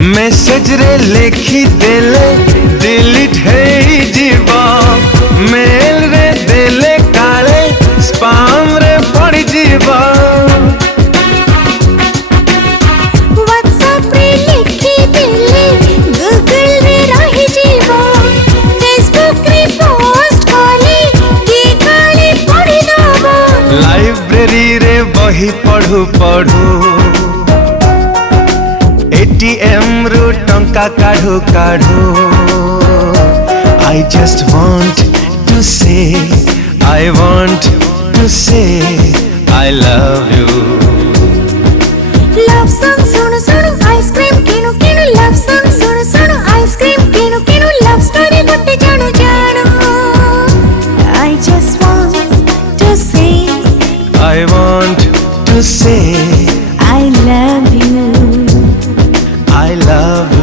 Message रे लेखी देले delete है जीवा, मेल रे देले काले स्पाम रे पड़ी जीवा। व्हाट्सएप रे लिखी देले गूगल रे रही जीवा, फेसबुक रे पोस्ट कले की काले पड़ी दबा। लाइब्रेरी रे बही पढ़ू पढ़ू, एटीएम रु टंका काढ़ू काढ़ू। I just want to say, I want to say I love you। Love song सुनो सुनो आइसक्रीम किनु किनु, लव सॉन्ग सुनो सुनो आइसक्रीम किनु किनु, लव स्टोरी गोटे जानो जानो। I just want to say, I want to say I love you। I love you।